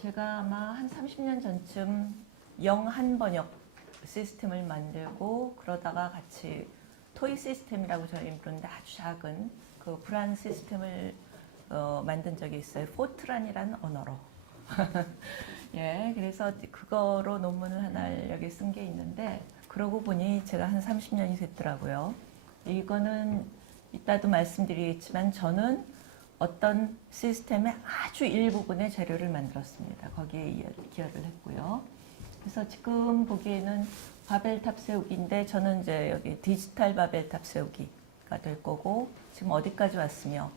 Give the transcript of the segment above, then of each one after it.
제가 아마 한 30년 전쯤 영한 번역 시스템을 만들고 그러다가 같이 토이 시스템이라고 저희 부르는데 아주 작은 그 불안 시스템을 만든 적이 있어요. 포트란이라는 언어로. 예, 그래서 그거로 논문을 하나 여기 쓴 게 있는데 그러고 보니 제가 한 30년이 됐더라고요. 이거는 이따도 말씀드리겠지만 저는 어떤 시스템의 아주 일부분의 재료를 만들었습니다. 거기에 기여를 했고요. 그래서 지금 보기에는 바벨탑 세우기인데 저는 이제 여기 디지털 바벨탑 세우기가 될 거고 지금 어디까지 왔으며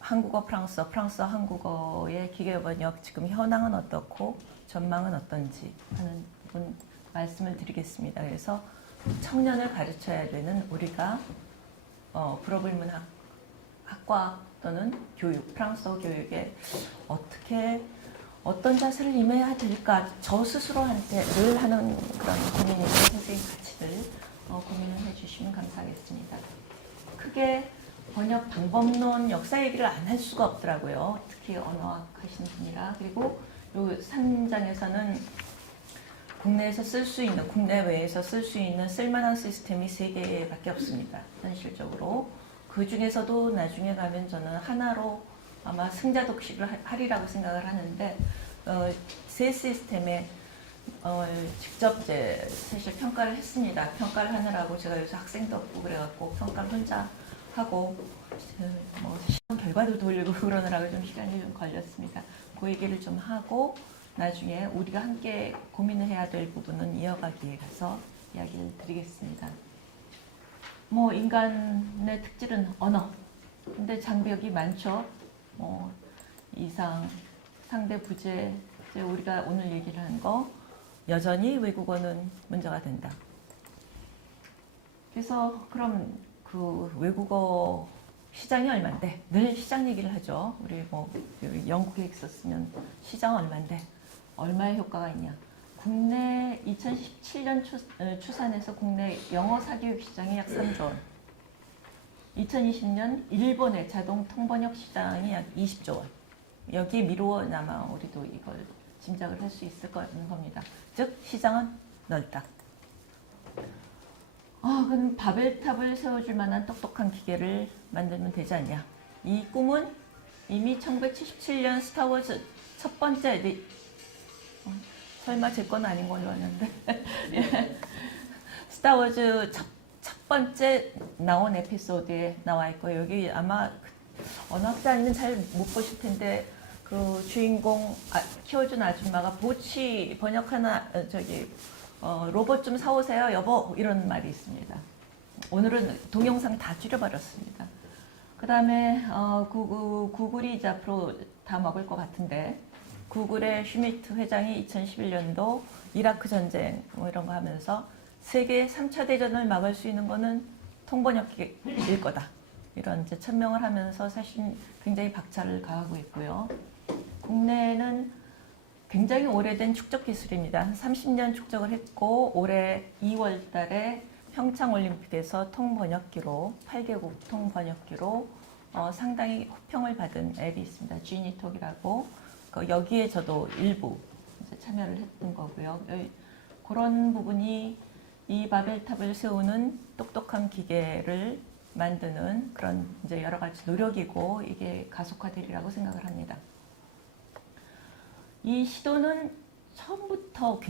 한국어, 프랑스어, 프랑스어, 한국어의 기계 번역 지금 현황은 어떻고 전망은 어떤지 하는 부분 말씀을 드리겠습니다. 그래서 청년을 가르쳐야 되는 우리가 불어불문학 학과 또는 교육, 프랑스어 교육에 어떤 자세를 임해야 될까 저 스스로한테 늘 하는 그런 고민이고 선생님 같이들 고민을 해주시면 감사하겠습니다. 크게 번역 방법론 역사 얘기를 안 할 수가 없더라고요. 특히 언어학 하시는 분이라. 그리고 요 3장에서는 국내에서 쓸 수 있는, 국내외에서 쓸 수 있는 쓸만한 시스템이 3개밖에 없습니다. 현실적으로. 그 중에서도 나중에 가면 저는 하나로 아마 승자독식을 하리라고 생각을 하는데 세 시스템에 직접 이제 사실 평가를 했습니다. 평가를 하느라고 제가 요새 학생도 없고 그래갖고 평가를 혼자 하고 뭐 시험 결과도 돌리고 그러느라고 좀 시간이 좀 걸렸습니다. 그 얘기를 좀 하고 나중에 우리가 함께 고민을 해야 될 부분은 이어가기에 가서 이야기를 드리겠습니다. 뭐 인간의 특질은 언어. 근데 장벽이 많죠. 이상, 상대, 부재, 이제 우리가 오늘 얘기를 한 거 여전히 외국어는 문제가 된다. 그래서 그럼 그 외국어 시장이 얼만데? 늘 시장 얘기를 하죠. 우리 뭐 영국에 있었으면 시장 얼만데? 얼마의 효과가 있냐? 국내 2017년 추산에서 국내 영어 사교육 시장이 약 3조 원. 2020년 일본의 자동 통번역 시장이 약 20조 원. 여기에 미루어 남아 우리도 이걸 짐작을 할 수 있을 겁니다. 즉 시장은 넓다. 그럼 바벨탑을 세워줄 만한 똑똑한 기계를 만들면 되지 않냐. 이 꿈은 이미 1977년 스타워즈 첫 번째 설마 제 건 아닌 걸로 아는데 예. 스타워즈 첫 번째 나온 에피소드에 나와 있고 여기 아마 어느 학자님은 잘 못 보실 텐데 그 주인공 키워준 아줌마가 보치 번역하나 로봇 좀 사오세요 여보 이런 말이 있습니다. 오늘은 동영상 다 줄여버렸습니다. 그 다음에 구글이 이제 앞으로 다 먹을 것 같은데 구글의 슈미트 회장이 2011년도 이라크 전쟁 뭐 이런 거 하면서 세계 3차 대전을 막을 수 있는 거는 통번역기일 거다. 이런 이제 천명을 하면서 사실 굉장히 박차를 가하고 있고요. 국내에는 굉장히 오래된 축적 기술입니다. 한 30년 축적을 했고 올해 2월 달에 평창올림픽에서 통번역기로 8개국 통번역기로 상당히 호평을 받은 앱이 있습니다. 지니톡이라고. 여기에 저도 일부 이제 참여를 했던 거고요. 그런 부분이 이 바벨탑을 세우는 똑똑한 기계를 만드는 그런 이제 여러 가지 노력이고 이게 가속화되리라고 생각을 합니다. 이 시도는 처음부터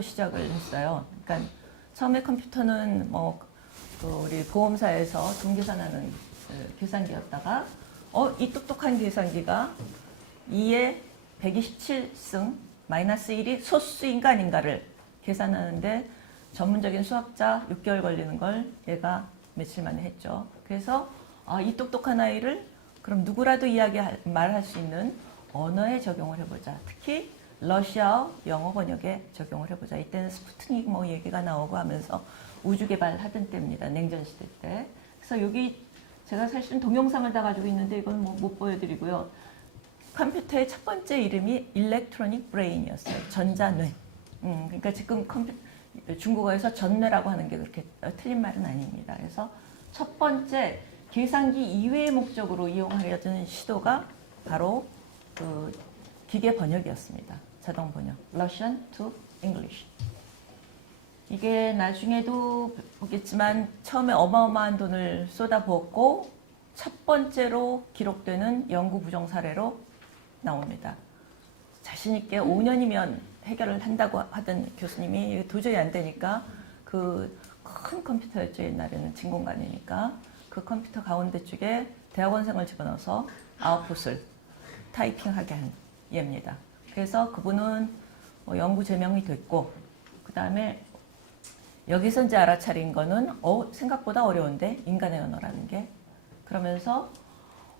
시작을 했어요. 그러니까 처음에 컴퓨터는 우리 보험사에서 돈계산하는 계산기였다가 이 똑똑한 계산기가 2에 127승 마이너스 1이 소수인가 아닌가를 계산하는데 전문적인 수학자 6개월 걸리는 걸 얘가 며칠 만에 했죠. 그래서 이 똑똑한 아이를 그럼 누구라도 말할 수 있는 언어에 적용을 해보자. 특히 러시아어 영어 번역에 적용을 해보자. 이때는 스푸트닉 뭐 얘기가 나오고 하면서 우주 개발하던 때입니다. 냉전 시대 때. 그래서 여기 제가 사실은 동영상을 다 가지고 있는데 이건 뭐 못 보여드리고요. 컴퓨터의 첫 번째 이름이 일렉트로닉 브레인이었어요. 전자뇌. 그러니까 지금 중국어에서 전뇌라고 하는 게 그렇게 틀린 말은 아닙니다. 그래서 첫 번째 계산기 이외의 목적으로 이용하려던 시도가 바로 그 기계 번역이었습니다. 자동 번역. Russian to English. 이게 나중에도 보겠지만 처음에 어마어마한 돈을 쏟아부었고 첫 번째로 기록되는 영구 부정 사례로 나옵니다. 자신 있게 5년이면 해결을 한다고 하던 교수님이 도저히 안 되니까 그 큰 컴퓨터였죠. 옛날에는 진공관이니까 그 컴퓨터 가운데 쪽에 대학원생을 집어넣어서 아웃풋을 타이핑하게 한 예입니다. 그래서 그분은 영구 제명이 됐고 그 다음에 여기서 이제 알아차린 거는 생각보다 어려운데 인간의 언어라는 게 그러면서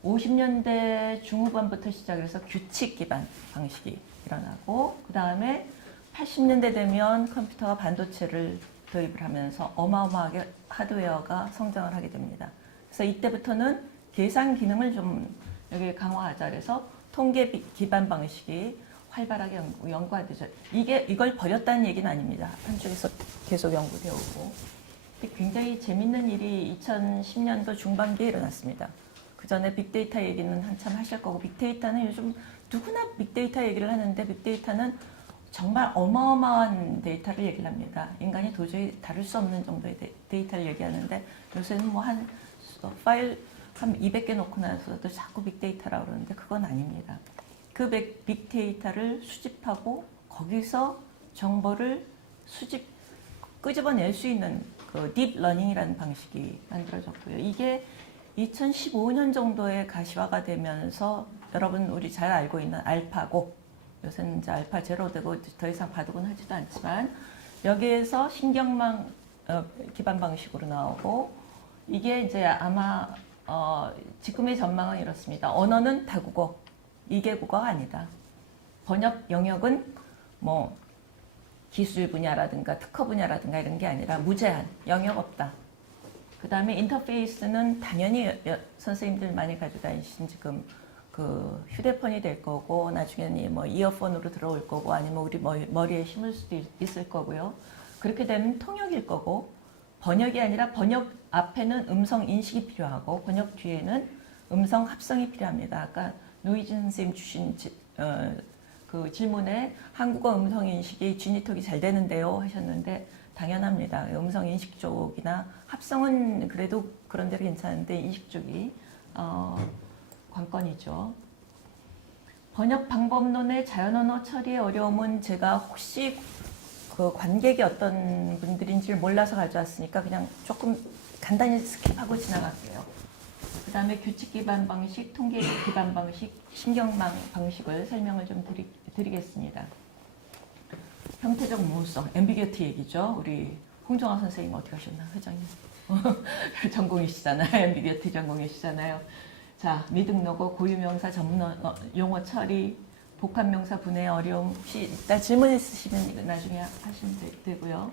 50년대 중후반부터 시작해서 규칙 기반 방식이 일어나고 그 다음에 80년대 되면 컴퓨터가 반도체를 도입을 하면서 어마어마하게 하드웨어가 성장을 하게 됩니다. 그래서 이때부터는 계산 기능을 좀 여기 강화하자 그래서 통계 기반 방식이 활발하게 연구가 되죠. 이걸 버렸다는 얘기는 아닙니다. 한쪽에서 계속 연구되어 오고. 굉장히 재밌는 일이 2010년도 중반기에 일어났습니다. 그 전에 빅데이터 얘기는 한참 하실 거고 빅데이터는 요즘 누구나 빅데이터 얘기를 하는데 빅데이터는 정말 어마어마한 데이터를 얘기를 합니다. 인간이 도저히 다룰 수 없는 정도의 데이터를 얘기하는데 요새는 뭐 한 파일 한 200개 놓고 나서도 자꾸 빅데이터라고 그러는데 그건 아닙니다. 그 빅데이터를 수집하고 거기서 정보를 끄집어낼 수 있는 그 딥러닝이라는 방식이 만들어졌고요. 이게 2015년 정도에 가시화가 되면서 여러분 우리 잘 알고 있는 알파고 요새는 이제 알파 제로 되고 더 이상 바둑은 하지도 않지만 여기에서 신경망 기반 방식으로 나오고 이게 이제 아마 지금의 전망은 이렇습니다. 언어는 다국어, 이계국어가 아니다. 번역 영역은 뭐 기술 분야라든가 특허 분야라든가 이런 게 아니라 무제한, 영역 없다. 그 다음에 인터페이스는 당연히 선생님들 많이 가지고 다니신 지금 그 휴대폰이 될 거고 나중에는 뭐 이어폰으로 들어올 거고 아니면 우리 머리에 심을 수도 있을 거고요. 그렇게 되면 통역일 거고 번역이 아니라 번역 앞에는 음성 인식이 필요하고 번역 뒤에는 음성 합성이 필요합니다. 아까 노희진 선생님 주신 그 질문에 한국어 음성 인식이 지니톡이 잘 되는데요 하셨는데 당연합니다. 음성 인식 쪽이나 합성은 그래도 그런 데로 괜찮은데 인식 쪽이 관건이죠. 번역 방법론의 자연언어 처리의 어려움은 제가 혹시 그 관객이 어떤 분들인지를 몰라서 가져왔으니까 그냥 조금 간단히 스킵하고 지나갈게요. 그 다음에 규칙 기반 방식, 통계 기반 방식, 신경망 방식을 설명을 좀 드리겠습니다. 형태적 모호성, 앰비규어티 얘기죠. 우리 홍정아 선생님 어디 가셨나? 회장님. 전공이시잖아요. 앰비규어티 전공이시잖아요. 자, 미등록어, 고유명사, 전문 용어 처리, 복합명사 분해의 어려움. 혹시 일단 질문 있으시면 이거 나중에 하시면 되고요.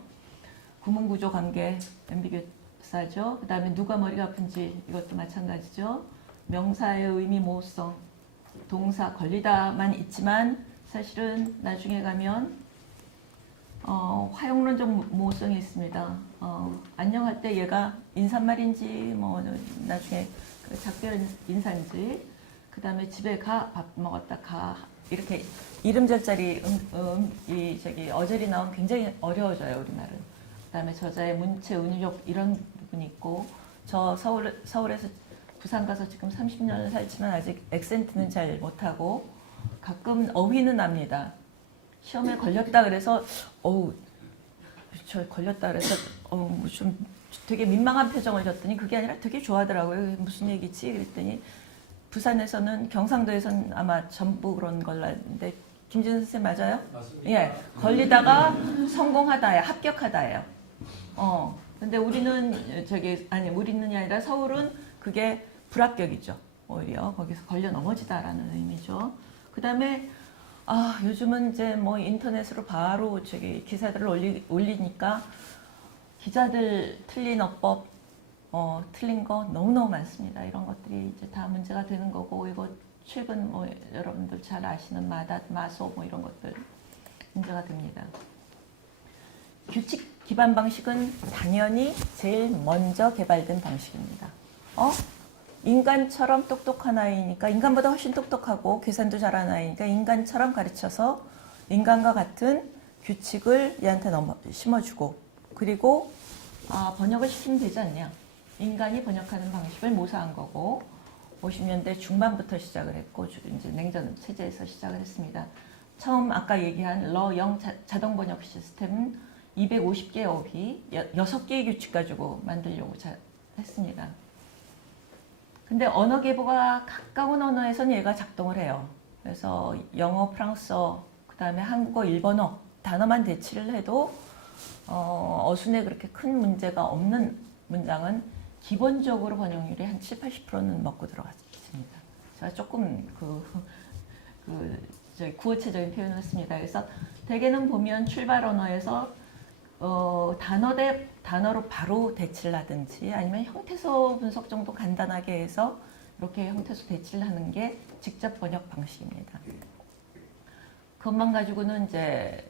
구문구조 관계, 앰비규어사죠. 그 다음에 누가 머리가 아픈지 이것도 마찬가지죠. 명사의 의미 모호성, 동사 걸리다만 있지만 사실은 나중에 가면 화용론적 모호성이 있습니다. 안녕할 때 얘가 인사말인지 뭐 나중에 그 작별 인사인지 그 다음에 집에 가, 밥 먹었다 가 이렇게 이름 절자리 어절이 나오면 굉장히 어려워져요 우리말은. 그 다음에 저자의 문체 은유력 이런 부분이 있고 저 서울에서 부산 가서 지금 30년을 살지만 아직 액센트는 잘 못하고 가끔 어휘는 납니다. 시험에 걸렸다 그래서 저 걸렸다 그래서 좀 되게 민망한 표정을 줬더니 그게 아니라 되게 좋아하더라고요. 무슨 얘기지? 그랬더니 부산에서는 경상도에서는 아마 전부 그런 걸로 아는데 김진선 선생님 맞아요? 맞습니다. 예, 걸리다가 성공하다예요. 합격하다예요. 근데 우리는이 아니라 서울은 그게 불합격이죠. 오히려 거기서 걸려 넘어지다라는 의미죠. 그 다음에 요즘은 이제 뭐 인터넷으로 바로 기사들을 올리니까 기자들 틀린 어법, 틀린 거 너무너무 많습니다. 이런 것들이 이제 다 문제가 되는 거고, 이거 최근 뭐 여러분들 잘 아시는 마소 뭐 이런 것들 문제가 됩니다. 규칙 기반 방식은 당연히 제일 먼저 개발된 방식입니다. 인간처럼 똑똑한 아이니까 인간보다 훨씬 똑똑하고 계산도 잘하는 아이니까 인간처럼 가르쳐서 인간과 같은 규칙을 얘한테 심어주고 그리고 번역을 시키면 되지 않냐. 인간이 번역하는 방식을 모사한 거고 50년대 중반부터 시작을 했고 이제 냉전 체제에서 시작을 했습니다. 처음 아까 얘기한 러0 자동 번역 시스템은 250개의 어휘, 6개의 규칙 가지고 만들려고 했습니다. 근데 언어 계보가 가까운 언어에서는 얘가 작동을 해요. 그래서 영어, 프랑스어, 그 다음에 한국어, 일본어 단어만 대치를 해도 어순에 그렇게 큰 문제가 없는 문장은 기본적으로 번역률이 한 70~80%는 먹고 들어갔습니다. 제가 조금 구어체적인 표현을 했습니다. 그래서 대개는 보면 출발 언어에서 단어 대 단어로 바로 대치를 하든지 아니면 형태소 분석 정도 간단하게 해서 이렇게 형태소 대치를 하는 게 직접 번역 방식입니다. 그것만 가지고는 이제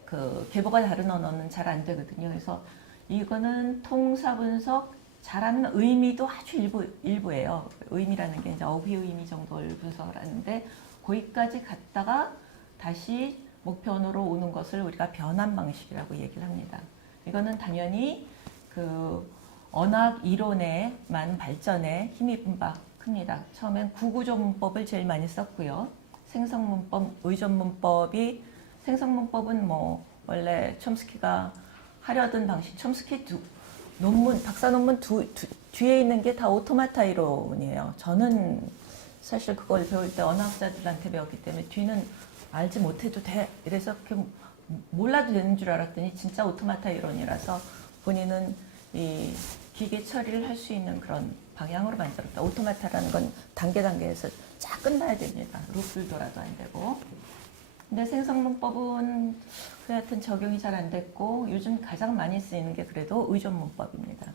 계보가 다른 언어는 잘 안 되거든요. 그래서 이거는 통사 분석 잘하는 의미도 아주 일부예요. 의미라는 게 이제 어휘 의미 정도를 분석을 하는데 거기까지 갔다가 다시 목표 언어로 오는 것을 우리가 변환 방식이라고 얘기를 합니다. 이거는 당연히 언어학 이론에만 발전에 힘입은 바 큽니다. 처음엔 구구조 문법을 제일 많이 썼고요. 생성문법, 의존문법이 생성문법은 원래 촘스키가 하려던 방식, 촘스키 박사 논문 뒤에 있는 게 다 오토마타 이론이에요. 저는 사실 그걸 배울 때 언어학자들한테 배웠기 때문에 뒤는 알지 못해도 돼. 이래서 몰라도 되는 줄 알았더니 진짜 오토마타 이론이라서 본인은 이 기계 처리를 할 수 있는 그런 방향으로 만들었다. 오토마타라는 건 단계에서 쫙 끝나야 됩니다. 루프를 돌아도 안 되고. 근데 생성문법은 하여튼 적용이 잘 안 됐고 요즘 가장 많이 쓰이는 게 그래도 의존문법입니다.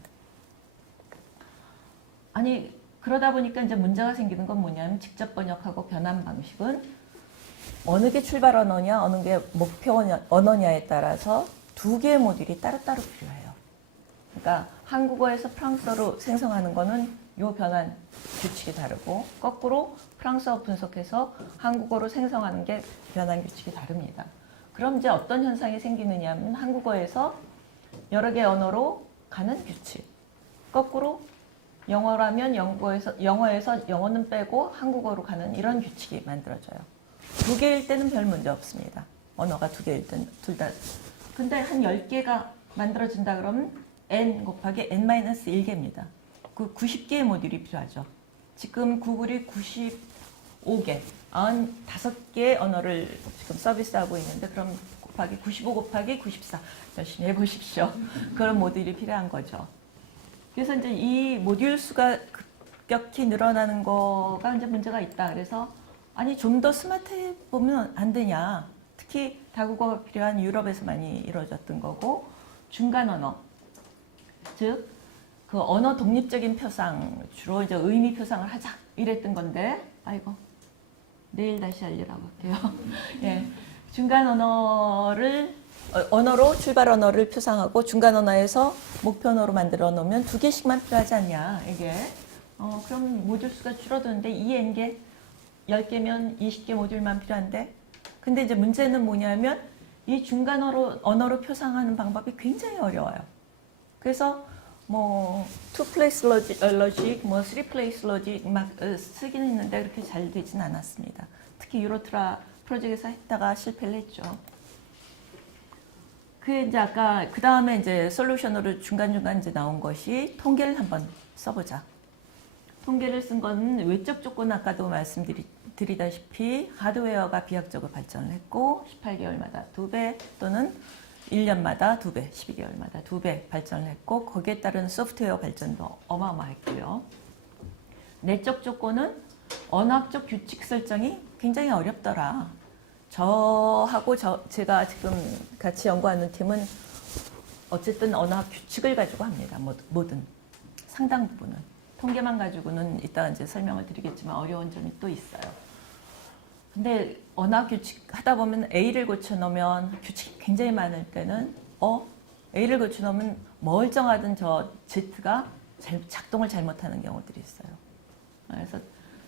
아니 그러다 보니까 이제 문제가 생기는 건 뭐냐면 직접 번역하고 변환 방식은 어느 게 출발 언어냐 어느 게 목표 언어냐에 따라서 두 개의 모듈이 따로따로 필요해요. 그러니까 한국어에서 프랑스어로 생성하는 거는 요 변환 규칙이 다르고 거꾸로 프랑스어 분석해서 한국어로 생성하는 게 변환 규칙이 다릅니다. 그럼 이제 어떤 현상이 생기느냐 하면 한국어에서 여러 개 언어로 가는 규칙. 거꾸로 영어라면 영어에서 영어는 빼고 한국어로 가는 이런 규칙이 만들어져요. 두 개일 때는 별 문제 없습니다. 언어가 두 개일 때는 둘 다. 근데 한 10개가 만들어진다 그러면 n 곱하기 n-1개입니다. 그 90개의 모듈이 필요하죠. 지금 구글이 95개, 95개의 언어를 지금 서비스하고 있는데 그럼 곱하기 95 곱하기 94 열심히 해보십시오. 그런 모듈이 필요한 거죠. 그래서 이제 이 모듈 수가 급격히 늘어나는 거가 이제 문제가 있다. 그래서 아니 좀 더 스마트해 보면 안 되냐. 특히 다국어가 필요한 유럽에서 많이 이루어졌던 거고 중간 언어, 즉 그 언어 독립적인 표상, 주로 이제 의미 표상을 하자 이랬던 건데, 아이고 내일 다시 알리라고 할게요. 예, 중간 언어로 출발 언어를 표상하고 중간 언어에서 목표 언어로 만들어 놓으면 2개씩만 필요하지 않냐 이게. 그럼 모듈 수가 줄어드는데 2n개 10개면 20개 모듈만 필요한데, 근데 이제 문제는 뭐냐면 이 중간 언어로 표상하는 방법이 굉장히 어려워요. 그래서 two place logic, three place logic 막 쓰긴 했는데 그렇게 잘 되진 않았습니다. 특히 유로트라 프로젝트에서 했다가 실패를 했죠. 그게 이제 아까 그 다음에 이제 솔루션으로 중간중간 이제 나온 것이 통계를 한번 써보자. 통계를 쓴 건 외적 조건 아까도 말씀드리다시피 하드웨어가 비약적으로 발전을 했고 18개월마다 2배 또는 1년마다 2배, 12개월마다 2배 발전을 했고 거기에 따른 소프트웨어 발전도 어마어마했고요. 내적 조건은 언어학적 규칙 설정이 굉장히 어렵더라. 저하고 제가 지금 같이 연구하는 팀은 어쨌든 언어학 규칙을 가지고 합니다. 뭐든 상당 부분은. 통계만 가지고는 이따가 이제 설명을 드리겠지만 어려운 점이 또 있어요. 근데 언어학 규칙 하다 보면 A를 고쳐놓으면 규칙이 굉장히 많을 때는 A를 고쳐놓으면 멀쩡하던 저 Z가 작동을 잘못하는 경우들이 있어요. 그래서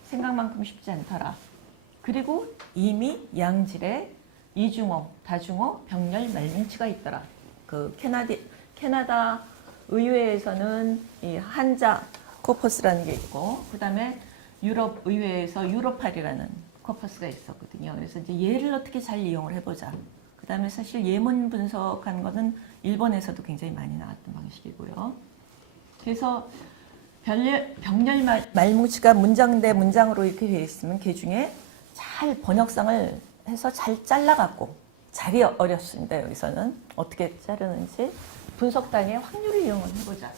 생각만큼 쉽지 않더라. 그리고 이미 양질의 이중어, 다중어, 병렬 말뭉치가 있더라. 그 캐나다 의회에서는 이 한자 코퍼스라는 게 있고, 그 다음에 유럽 의회에서 유로팔이라는 코퍼스가 있었거든요. 그래서 이제 얘를 어떻게 잘 이용을 해보자. 그 다음에 사실 예문 분석한 거는 일본에서도 굉장히 많이 나왔던 방식이고요. 그래서 병렬 말뭉치가 문장 대 문장으로 이렇게 되어 있으면 그 중에 잘 번역상을 해서 잘 잘라갖고, 잘이 어렵습니다. 여기서는 어떻게 자르는지 분석 단위의 확률을 이용을 해보자.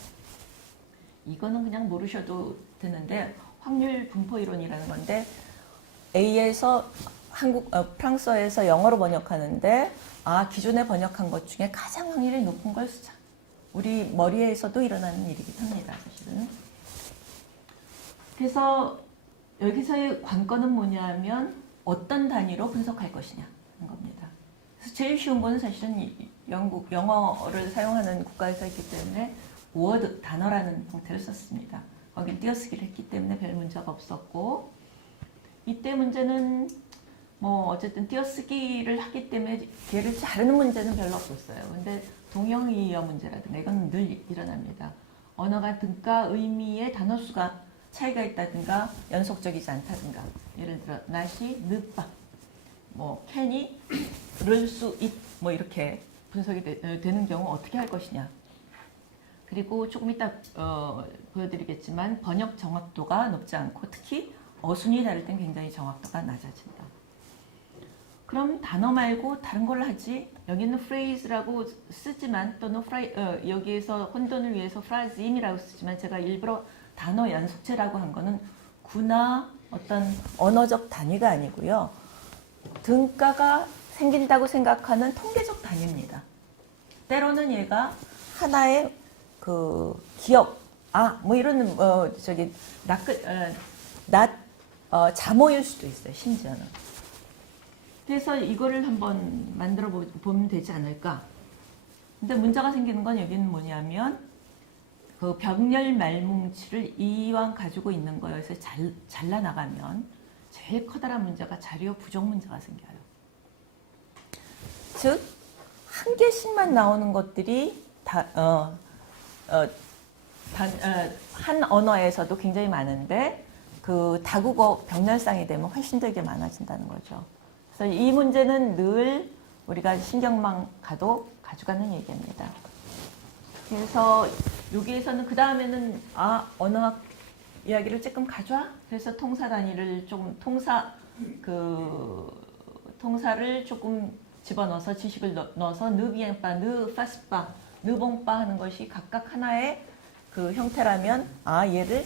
이거는 그냥 모르셔도 되는데, 확률 분포 이론이라는 건데, A에서 프랑스어에서 영어로 번역하는데, 기존에 번역한 것 중에 가장 확률이 높은 걸 쓰자. 우리 머리에서도 일어나는 일이긴 합니다, 사실은. 그래서 여기서의 관건은 뭐냐면 어떤 단위로 분석할 것이냐 하는 겁니다. 그래서 제일 쉬운 거는 사실은 영어를 사용하는 국가에서 있기 때문에 워드, 단어라는 형태를 썼습니다. 거긴 띄어쓰기를 했기 때문에 별 문제가 없었고, 이때 문제는 뭐 어쨌든 띄어쓰기를 하기 때문에 걔를 자르는 문제는 별로 없었어요. 근데 동형이어 문제라든가 이건 늘 일어납니다. 언어가 등가 의미의 단어 수가 차이가 있다든가 연속적이지 않다든가, 예를 들어 not이 늦바, 뭐 can이 를 수 있, 뭐 이렇게 분석이 되는 경우 어떻게 할 것이냐. 그리고 조금 이따 보여드리겠지만 번역 정확도가 높지 않고 특히 어순이 다를 땐 굉장히 정확도가 낮아진다. 그럼 단어 말고 다른 걸 하지. 여기는 phrase라고 쓰지만, 또는 여기에서 혼돈을 위해서 phrase임이라고 쓰지만, 제가 일부러 단어 연속체라고 한 거는 구나 어떤 언어적 단위가 아니고요. 등가가 생긴다고 생각하는 통계적 단위입니다. 때로는 얘가 하나의 그 기억, 뭐 이런 자모일 수도 있어요. 심지어는. 그래서 이거를 한번 만들어 보면 되지 않을까. 근데 문제가 생기는 건 여기는 뭐냐면 그 병렬 말뭉치를 이왕 가지고 있는 거여서 잘라나가면 제일 커다란 문제가 자료 부족 문제가 생겨요. 즉, 한 개씩만 나오는 것들이 한 언어에서도 굉장히 많은데 그 다국어 병렬상이 되면 훨씬 더 이게 많아진다는 거죠. 그래서 이 문제는 늘 우리가 신경만 가도 가져가는 얘기입니다. 그래서 여기에서는 그 다음에는 언어학 이야기를 조금 가져와. 그래서 통사 단위를 조금 통사를 조금 집어넣어서 지식을 넣어서 느비엔바, 느파스바, 느봉바 하는 것이 각각 하나의 그 형태라면 얘를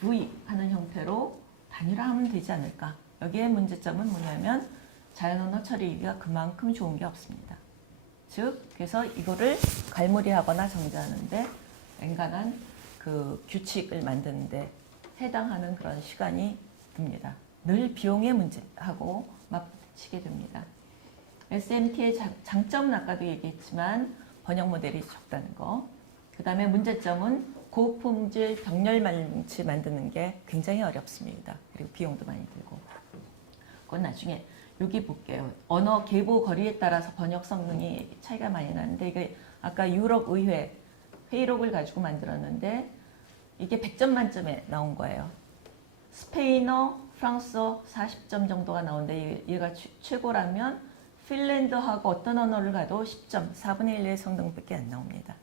V 하는 형태로 단일화하면 되지 않을까. 여기에 문제점은 뭐냐면 자연언어 처리가 그만큼 좋은 게 없습니다. 즉, 그래서 이거를 갈무리하거나 정제하는데 엔간한 그 규칙을 만드는데 해당하는 그런 시간이 듭니다. 늘 비용의 문제하고 맞붙이게 됩니다. SMT의 장점은 아까도 얘기했지만 번역 모델이 적다는 거. 그 다음에 문제점은 고품질 병렬 말뭉치 만드는 게 굉장히 어렵습니다. 그리고 비용도 많이 들고. 그건 나중에 여기 볼게요. 언어 계보 거리에 따라서 번역 성능이 차이가 많이 나는데, 이게 아까 유럽 의회 회의록을 가지고 만들었는데 이게 100점 만점에 나온 거예요. 스페인어, 프랑스어 40점 정도가 나오는데 얘가 최고라면 핀란드하고 어떤 언어를 가도 10점, 4분의 1의 성능밖에 안 나옵니다.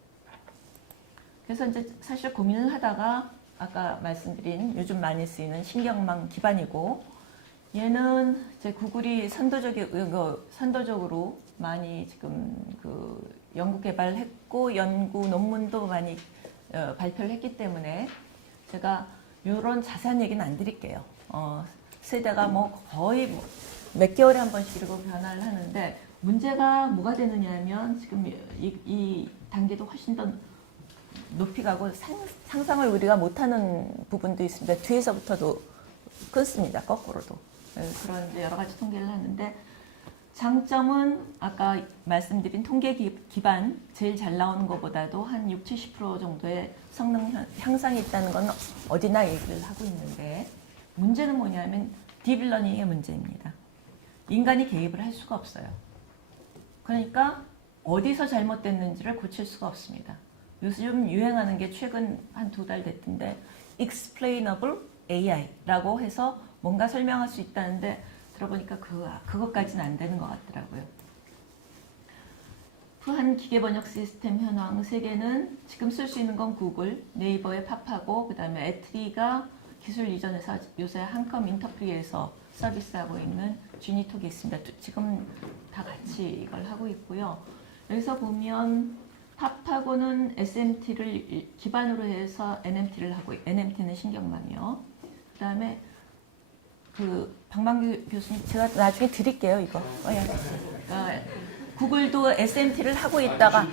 그래서 이제 사실 고민을 하다가 아까 말씀드린 요즘 많이 쓰이는 신경망 기반이고, 얘는 제 구글이 선도적으로 많이 지금 그 연구 개발했고 연구 논문도 많이 발표를 했기 때문에 제가 이런 자세한 얘기는 안 드릴게요. 세대가 뭐 거의 몇 개월에 한 번씩 이러고 변화를 하는데, 문제가 뭐가 되느냐면 지금 이 단계도 훨씬 더 높이 가고 상상을 우리가 못하는 부분도 있습니다. 뒤에서부터도 끊습니다. 거꾸로도. 그런 이제 여러 가지 통계를 하는데, 장점은 아까 말씀드린 통계 기반 제일 잘 나오는 것보다도 한 60, 70% 정도의 성능 향상이 있다는 건 어디나 얘기를 하고 있는데, 문제는 뭐냐면 딥러닝의 문제입니다. 인간이 개입을 할 수가 없어요. 그러니까 어디서 잘못됐는지를 고칠 수가 없습니다. 요즘 유행하는 게 최근 한 2달 됐던데 explainable AI라고 해서 뭔가 설명할 수 있다는데 들어보니까 그것까지는 안 되는 것 같더라고요. 한 기계번역 시스템 현황 3개는 지금 쓸 수 있는 건 구글, 네이버의 팝하고 그 다음에 애트리가 기술 이전해서 요새 한컴 인터프리에서 서비스하고 있는 지니톡이 있습니다. 지금 다 같이 이걸 하고 있고요. 여기서 보면 팝하고는 SMT를 기반으로 해서 NMT를 하고, NMT는 신경망이요. 그 다음에 박만규 교수님 제가 나중에 드릴게요 이거. 구글도 SMT를 하고 있다가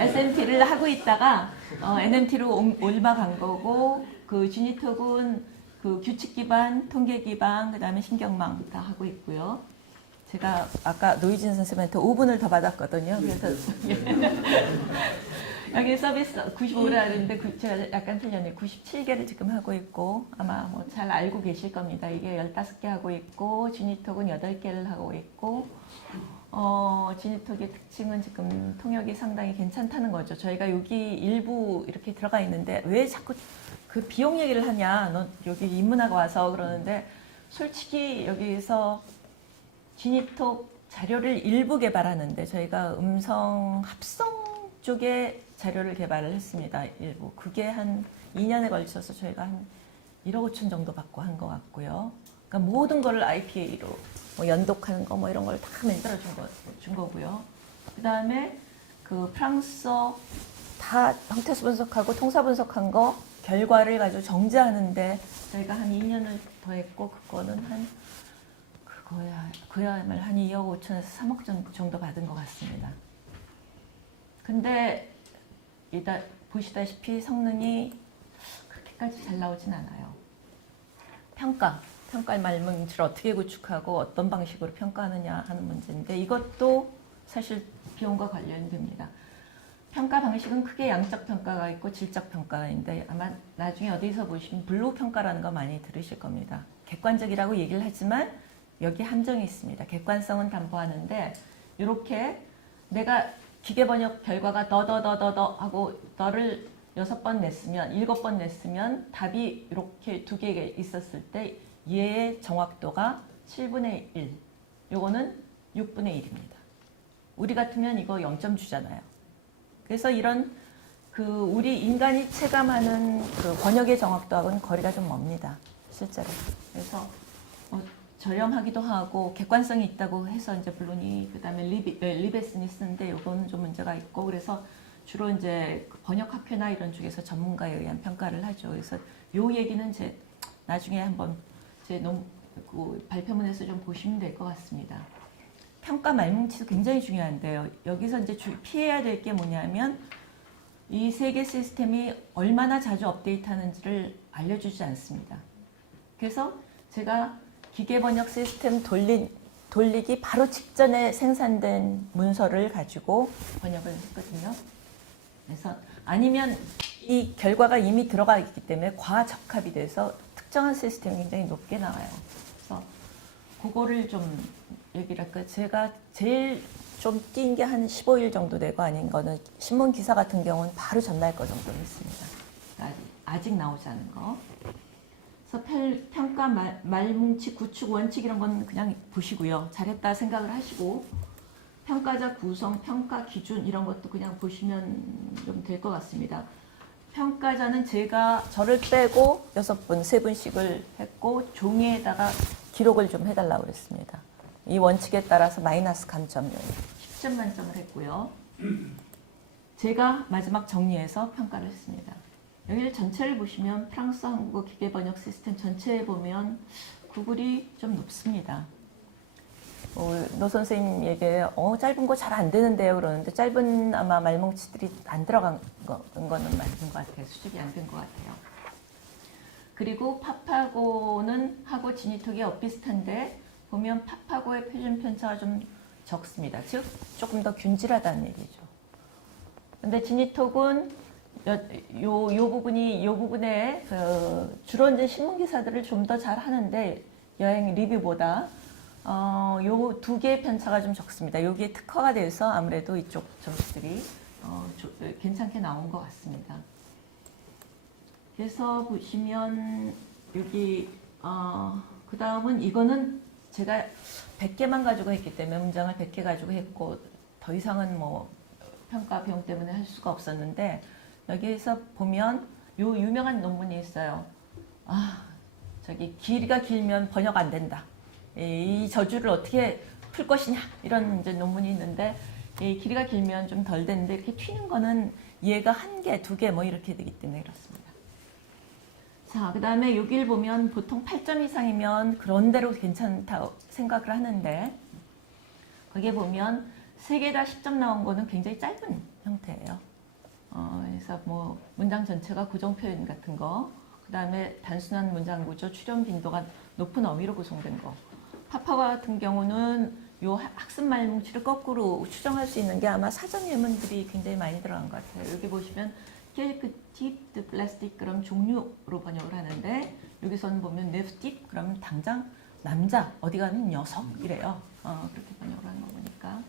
SMT를 하고 있다가 NMT로 올라간 거고 그 지니톡은 그 규칙 기반, 통계 기반, 그 다음에 신경망 다 하고 있고요. 제가 아까 노희진 선생님한테 5분을 더 받았거든요. 그래서 여기 서비스 95를 하는데 제가 약간 틀렸네요. 97개를 지금 하고 있고 아마 뭐 잘 알고 계실 겁니다. 이게 15개 하고 있고 지니톡은 8개를 하고 있고 지니톡의 특징은 지금 통역이 상당히 괜찮다는 거죠. 저희가 여기 일부 이렇게 들어가 있는데 왜 자꾸 그 비용 얘기를 하냐. 너 여기 인문학 와서 그러는데 솔직히 여기서 지니톡 자료를 일부 개발하는데 저희가 음성 합성 쪽에 자료를 개발을 했습니다. 일부. 그게 한 2년에 걸쳐서 저희가 한 1억 5천 정도 받고 한 것 같고요. 그러니까 모든 거를 IPA로 뭐 연독하는 거 뭐 이런 걸 다 만들어 준 거고요. 그 다음에 그 프랑스어 다 형태수 분석하고 통사 분석한 거 결과를 가지고 정제하는데 저희가 한 2년을 더 했고 그거는 그야말로 한 2억 5천에서 3억 정도 받은 것 같습니다. 근데 보시다시피 성능이 그렇게까지 잘 나오진 않아요. 평가의 말문치를 어떻게 구축하고 어떤 방식으로 평가하느냐 하는 문제인데 이것도 사실 비용과 관련됩니다. 평가 방식은 크게 양적 평가가 있고 질적 평가가 있는데 아마 나중에 어디서 보시면 블루 평가라는 거 많이 들으실 겁니다. 객관적이라고 얘기를 하지만 여기 함정이 있습니다. 객관성은 담보하는데 이렇게 내가 기계번역 결과가 더더더더더 하고 너를 6번 냈으면 7번 냈으면 답이 이렇게 2개 있었을 때 얘의 정확도가 7분의 1 요거는 6분의 1입니다. 우리 같으면 이거 0점 주잖아요. 그래서 이런 우리 인간이 체감하는 그 번역의 정확도하고는 거리가 좀 멉니다. 실제로. 그래서 저렴하기도 하고 객관성이 있다고 해서 이제 물론이 그다음에 리베슨이 쓰는데 요거는 좀 문제가 있고 그래서 주로 이제 번역학회나 이런 쪽에서 전문가에 의한 평가를 하죠. 그래서 요 얘기는 이제 나중에 한번 제 발표문에서 좀 보시면 될 것 같습니다. 평가 말뭉치도 굉장히 중요한데요. 여기서 이제 피해야 될 게 뭐냐면 이 3개 시스템이 얼마나 자주 업데이트하는지를 알려주지 않습니다. 그래서 제가 기계번역 시스템 돌리기 바로 직전에 생산된 문서를 가지고 번역을 했거든요. 그래서 아니면 이 결과가 이미 들어가 있기 때문에 과적합이 돼서 특정한 시스템이 굉장히 높게 나와요. 그래서 그거를 좀 얘기를 할까요? 제가 제일 좀 뛴 게 한 15일 정도 되고 아닌 거는 신문 기사 같은 경우는 바로 전날 거 정도 했습니다. 아직 나오지 않은 거. 그래서 평가 말뭉치 구축 원칙 이런 건 그냥 보시고요. 잘했다 생각을 하시고 평가자 구성, 평가 기준 이런 것도 그냥 보시면 좀 될 것 같습니다. 평가자는 제가 저를 빼고 6분, 3분씩을 했고 종이에다가 기록을 좀 해달라고 그랬습니다. 이 원칙에 따라서 마이너스 감점률 10점 만점을 했고요. 제가 마지막 정리해서 평가를 했습니다. 여기를 전체를 보시면 프랑스, 한국어 기계번역 시스템 전체에 보면 구글이 좀 높습니다. 노 선생님 얘기에 짧은 거 잘 안 되는데요 그러는데 짧은 아마 말뭉치들이 안 들어간 거는 맞는 것 같아요. 수집이 안 된 것 같아요. 그리고 팝하고는 하고 지니톡이 엇비슷한데 보면 팝하고의 표준 편차가 좀 적습니다. 즉 조금 더 균질하다는 얘기죠. 근데 지니톡은 요 부분이 요 부분에 그 주로 이제 신문 기사들을 좀 더 잘 하는데 여행 리뷰보다 요 두 개의 편차가 좀 적습니다. 여기에 특화가 돼서 아무래도 이쪽 점수들이 괜찮게 나온 것 같습니다. 그래서 보시면 여기 그 다음은 이거는 제가 100개만 가지고 했기 때문에 문장을 100개 가지고 했고 더 이상은 뭐 평가 비용 때문에 할 수가 없었는데 여기에서 보면 요 유명한 논문이 있어요. 저기 길이가 길면 번역 안 된다. 이 저주를 어떻게 풀 것이냐 이런 이제 논문이 있는데 이 길이가 길면 좀 덜 되는데 이렇게 튀는 거는 얘가 한 개, 두 개 뭐 이렇게 되기 때문에 그렇습니다. 자, 그 다음에 여기를 보면 보통 8점 이상이면 그런대로 괜찮다고 생각을 하는데 거기에 보면 3개 다 10점 나온 거는 굉장히 짧은 형태예요. 그래서 뭐 문장 전체가 고정 표현 같은 거, 그 다음에 단순한 문장 구조, 출연 빈도가 높은 어휘로 구성된 거. 파파와 같은 경우는 요 학습 말뭉치를 거꾸로 추정할 수 있는 게 아마 사전 예문들이 굉장히 많이 들어간 것 같아요. 여기 보시면 켈크 팁, 드 플라스틱 그럼 종류로 번역을 하는데 여기서는 보면 네프팁 그럼 당장 남자 어디 가는 녀석 이래요. 그렇게 번역을 하는 거 보니까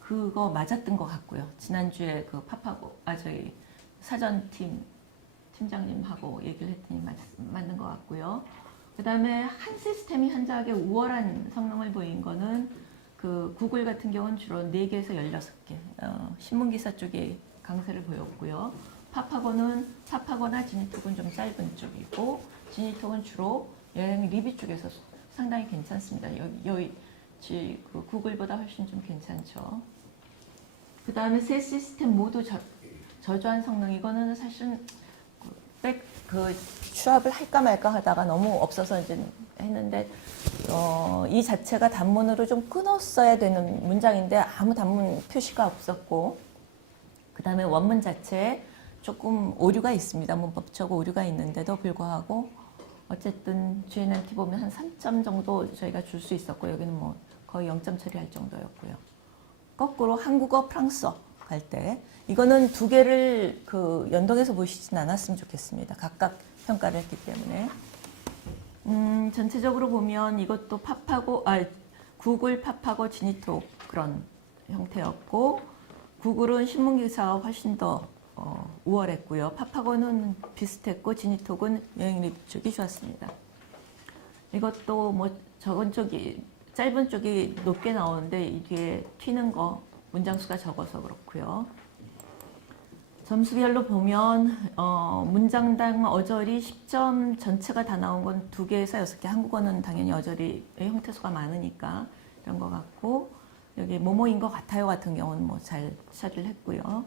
그거 맞았던 것 같고요. 지난주에 그 파파고 저희 사전팀 팀장님하고 얘기를 했더니 맞는 것 같고요. 그 다음에 한 시스템이 현저하게 우월한 성능을 보인 거는 그 구글 같은 경우는 주로 4개에서 16개 신문기사 쪽에 강세를 보였고요. 파파고나 지니톡은 좀 짧은 쪽이고 지니톡은 주로 여행 리뷰 쪽에서 상당히 괜찮습니다. 여기 그 구글보다 훨씬 좀 괜찮죠. 그 다음에 세 시스템 모두 저조한 성능 이거는 사실은 취합을 할까 말까 하다가 너무 없어서 이제 했는데 이 자체가 단문으로 좀 끊었어야 되는 문장인데 아무 단문 표시가 없었고 그 다음에 원문 자체에 조금 오류가 있습니다. 문법적 오류가 있는데도 불구하고 어쨌든 GNLT 보면 한 3점 정도 저희가 줄 수 있었고 여기는 뭐 거의 0점 처리할 정도였고요. 거꾸로 한국어, 프랑스어 갈 때 이거는 두 개를 그 연동해서 보시진 않았으면 좋겠습니다. 각각 평가를 했기 때문에 전체적으로 보면 이것도 구글, 파파고, 지니톡 그런 형태였고 구글은 신문기사가 훨씬 더 우월했고요. 파파고는 비슷했고 지니톡은 여행 리뷰 쪽이 좋았습니다. 이것도 뭐 적은 쪽이 짧은 쪽이 높게 나오는데 이게 튀는 거 문장 수가 적어서 그렇고요. 점수별로 보면 문장당 어절이 10점 전체가 다 나온 건 2개에서 6개. 한국어는 당연히 어절이 형태수가 많으니까 이런 것 같고 여기 뭐뭐인 것 같아요 같은 경우는 뭐 잘 처리를 했고요.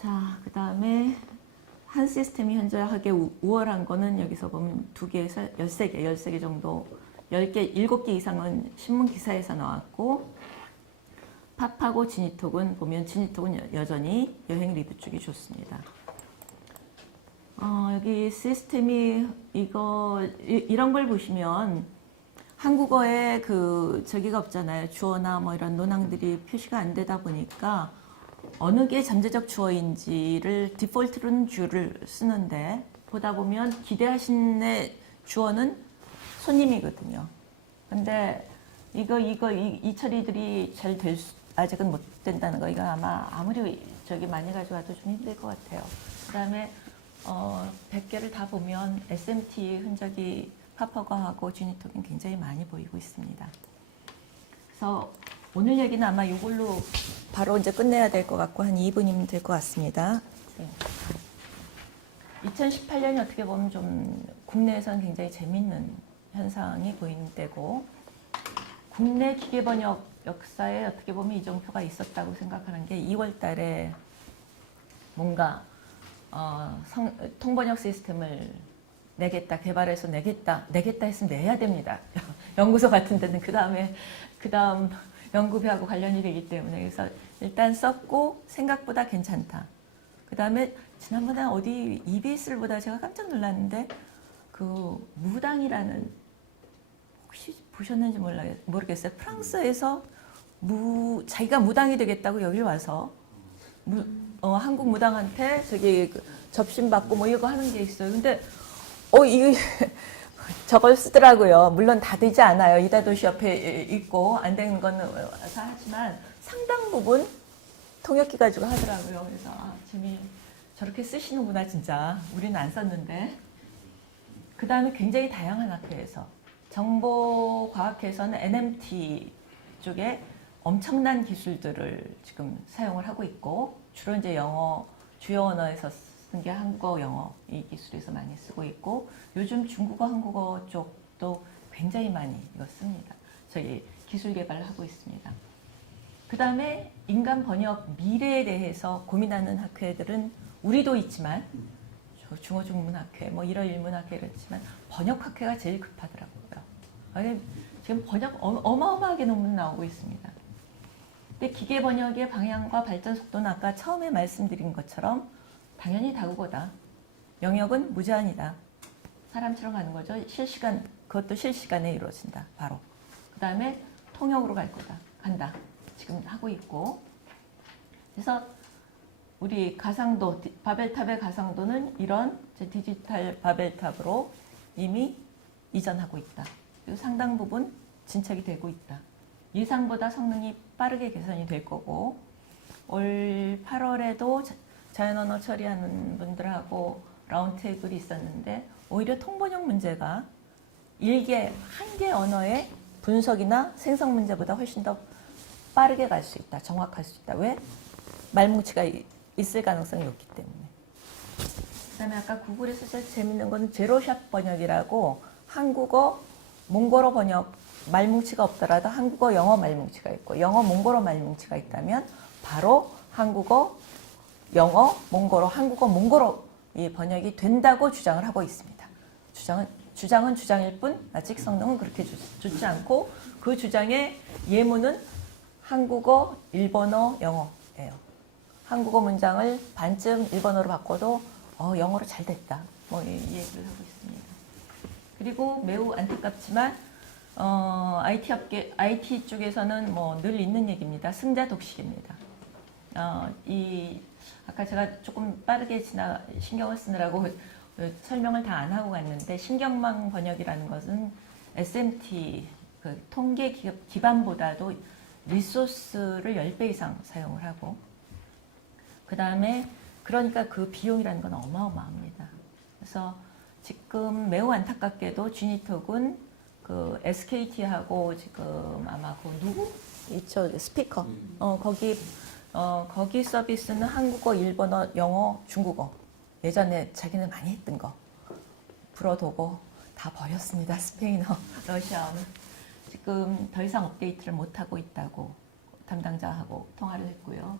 자, 그 다음에 한 시스템이 현저하게 우월한 거는 여기서 보면 2개에서 13개 정도 10개, 7개 이상은 신문 기사에서 나왔고 파파고 지니톡은 보면 지니톡은 여전히 여행 리뷰 쪽이 좋습니다. 여기 시스템이 이런 걸 보시면 한국어에 저기가 없잖아요. 주어나 뭐 이런 논항들이 표시가 안 되다 보니까 어느 게 잠재적 주어인지를 디폴트로는 주를 쓰는데 보다 보면 기대하신의 주어는 손님이거든요. 근데 이 처리들이 잘 아직은 못 된다는 거. 이거 아마 아무리 많이 가져와도 좀 힘들 것 같아요. 그 다음에 100개를 다 보면 SMT 흔적이 파파고하고 지니톡은 굉장히 많이 보이고 있습니다. 그래서 오늘 얘기는 아마 이걸로 바로 이제 끝내야 될 것 같고 한 2분이면 될 것 같습니다. 2018년이 어떻게 보면 좀 국내에서는 굉장히 재밌는 현상이 보이는 때고 국내 기계번역 역사에 어떻게 보면 이정표가 있었다고 생각하는 게 2월 달에 뭔가 통번역 시스템을 내겠다, 개발해서 내겠다 했으면 내야 됩니다. 연구소 같은 데는 그 다음 연구비하고 관련이 되기 때문에 그래서 일단 썼고 생각보다 괜찮다. 그 다음에 지난번에 어디 EBS를 보다 제가 깜짝 놀랐는데 그 무당이라는 혹시 보셨는지 모르겠어요. 프랑스에서 자기가 무당이 되겠다고 여기 와서 한국 무당한테 저기 접신 받고 뭐 이거 하는 게 있어요. 근데 이 저걸 쓰더라고요. 물론 다 되지 않아요. 이다도시 옆에 있고 안 되는 거는 하지만 상당 부분 통역기 가지고 하더라고요. 그래서 지금 저렇게 쓰시는구나 진짜. 우리는 안 썼는데. 그 다음에 굉장히 다양한 학회에서 정보과학회에서는 NMT 쪽에 엄청난 기술들을 지금 사용을 하고 있고 주로 이제 영어 주요 언어에서 쓴 게 한국어, 영어 이 기술에서 많이 쓰고 있고 요즘 중국어, 한국어 쪽도 굉장히 많이 이거 씁니다. 저희 기술 개발을 하고 있습니다. 그 다음에 인간 번역 미래에 대해서 고민하는 학회들은 우리도 있지만 중어 중문학회, 뭐 일어 일문학회 이렇지만 번역학회가 제일 급하더라고요. 아니, 지금 번역 어마어마하게 논문 나오고 있습니다. 근데 기계 번역의 방향과 발전 속도는 아까 처음에 말씀드린 것처럼 당연히 다국어다. 영역은 무제한이다. 사람처럼 가는 거죠. 실시간, 그것도 실시간에 이루어진다. 바로. 그 다음에 통역으로 갈 거다. 간다. 지금 하고 있고. 그래서 우리 가상도, 바벨탑의 가상도는 이런 디지털 바벨탑으로 이미 이전하고 있다. 그리고 상당 부분 진척이 되고 있다. 예상보다 성능이 빠르게 개선이 될 거고 올 8월에도 자연언어 처리하는 분들하고 라운드테이블이 있었는데 오히려 통번역 문제가 한 개 언어의 분석이나 생성 문제보다 훨씬 더 빠르게 갈 수 있다. 정확할 수 있다. 왜? 말뭉치가 있을 가능성이 높기 때문에. 그 다음에 아까 구글에서 제일 재밌는 건 제로샵 번역이라고 한국어, 몽골어 번역 말뭉치가 없더라도 한국어, 영어 말뭉치가 있고 영어, 몽골어 말뭉치가 있다면 바로 한국어, 영어, 몽골어, 한국어, 몽골어 이 번역이 된다고 주장을 하고 있습니다. 주장은 주장일 뿐 아직 성능은 그렇게 좋지 않고 그 주장의 예문은 한국어, 일본어, 영어예요. 한국어 문장을 반쯤 일본어로 바꿔도 영어로 잘 됐다. 뭐 이 얘기를 하고 있습니다. 그리고 매우 안타깝지만 IT 쪽에서는 뭐 늘 있는 얘기입니다. 승자 독식입니다. 아까 제가 조금 빠르게 신경을 쓰느라고 설명을 다 안 하고 갔는데 신경망 번역이라는 것은 SMT 그 통계 기반보다도 리소스를 10배 이상 사용을 하고 그 다음에 그러니까 그 비용이라는 건 어마어마합니다. 그래서 지금 매우 안타깝게도 주니톡은 그 SKT하고 지금 아마 그 누구? 있죠 스피커. 거기 서비스는 한국어, 일본어, 영어, 중국어. 예전에 자기는 많이 했던 거 불어도고 다 버렸습니다. 스페인어, 러시아어는 지금 더 이상 업데이트를 못 하고 있다고 담당자하고 통화를 했고요.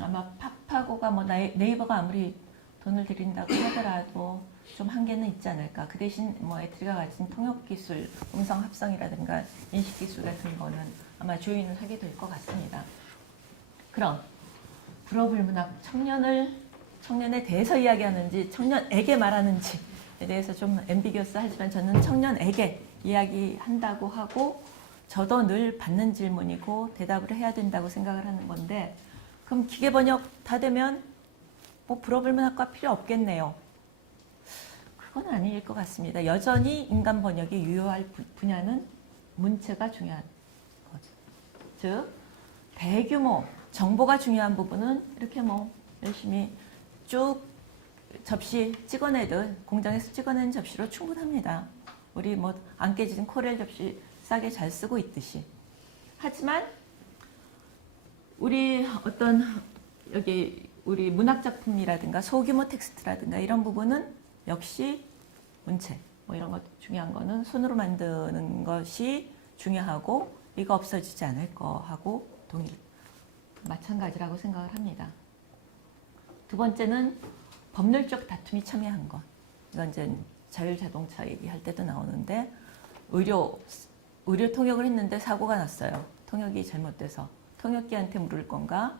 아마 파파고가 뭐 네이버가 아무리 돈을 들인다고 하더라도 좀 한계는 있지 않을까. 그 대신 뭐 애트리가 가진 통역 기술, 음성 합성이라든가 인식 기술 같은 거는 아마 조인을 하게 될 것 같습니다. 그럼 불어불문학 청년에 대해서 이야기하는지 청년에게 말하는지에 대해서 좀 앰비겨스 하지만 저는 청년에게 이야기한다고 하고 저도 늘 받는 질문이고 대답을 해야 된다고 생각을 하는 건데 그럼 기계 번역 다 되면 뭐 불어불문학과 필요 없겠네요. 그건 아닐 것 같습니다. 여전히 인간 번역이 유효할 분야는 문체가 중요한 거죠. 즉 대규모 정보가 중요한 부분은 이렇게 뭐 열심히 쭉 접시 찍어내듯 공장에서 찍어낸 접시로 충분합니다. 우리 뭐 안 깨진 코렐 접시 싸게 잘 쓰고 있듯이. 하지만 우리 우리 문학 작품이라든가 소규모 텍스트라든가 이런 부분은 역시 문체 뭐 이런 것 중요한 거는 손으로 만드는 것이 중요하고 이거 없어지지 않을 거하고 마찬가지라고 생각을 합니다. 두 번째는 법률적 다툼이 첨예한 것. 이건 이제 자율자동차 얘기할 때도 나오는데 의료 통역을 했는데 사고가 났어요. 통역이 잘못돼서 통역기한테 물을 건가,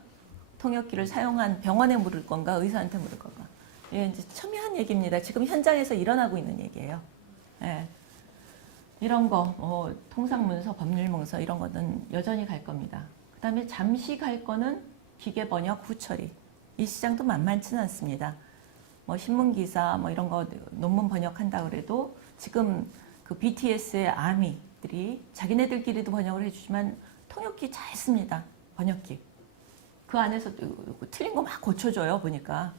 통역기를 사용한 병원에 물을 건가, 의사한테 물을 건가. 이게 이제 첨예한 얘기입니다. 지금 현장에서 일어나고 있는 얘기예요. 네. 이런 거, 통상문서, 법률문서 이런 거는 여전히 갈 겁니다. 그 다음에 잠시 갈 거는 기계 번역 후처리. 이 시장도 만만치는 않습니다. 뭐 신문 기사 뭐 이런 거 논문 번역한다 그래도 지금 그 BTS의 아미들이 자기네들끼리도 번역을 해주지만 통역기 잘 씁니다. 번역기. 그 안에서 틀린 거 막 고쳐줘요 보니까.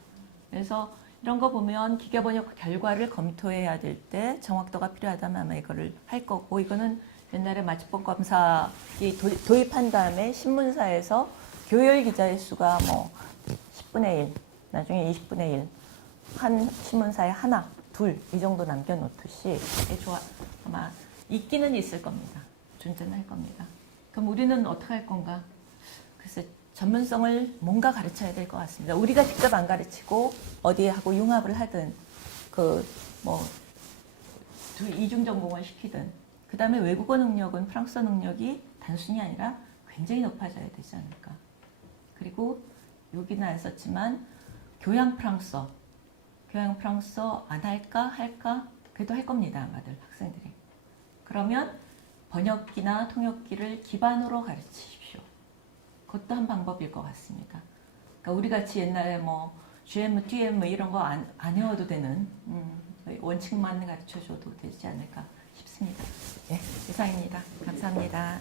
그래서 이런 거 보면 기계 번역 결과를 검토해야 될 때 정확도가 필요하다면 아마 이거를 할 거고, 이거는 옛날에 마취법 검사 도입한 다음에 신문사에서 교열 기자의 수가 뭐 10분의 1, 나중에 20분의 1, 한 신문사에 하나, 둘 이 정도 남겨놓듯이 아마 있기는 있을 겁니다. 존재는 할 겁니다. 그럼 우리는 어떻게 할 건가? 글쎄, 전문성을 뭔가 가르쳐야 될 것 같습니다. 우리가 직접 안 가르치고 어디에 하고 융합을 하든 이중 전공을 시키든, 그 다음에 외국어 능력은 프랑스어 능력이 단순히 아니라 굉장히 높아져야 되지 않을까. 그리고 여기는 안 썼지만 교양 프랑스어 안 할까? 그래도 할 겁니다. 아마들 학생들이. 그러면 번역기나 통역기를 기반으로 가르치십시오. 그것도 한 방법일 것 같습니다. 그러니까 우리 같이 옛날에 뭐 GM, TM 이런 거 안 외워도 되는 원칙만 가르쳐줘도 되지 않을까 싶습니다. 네, 이상입니다. 감사합니다.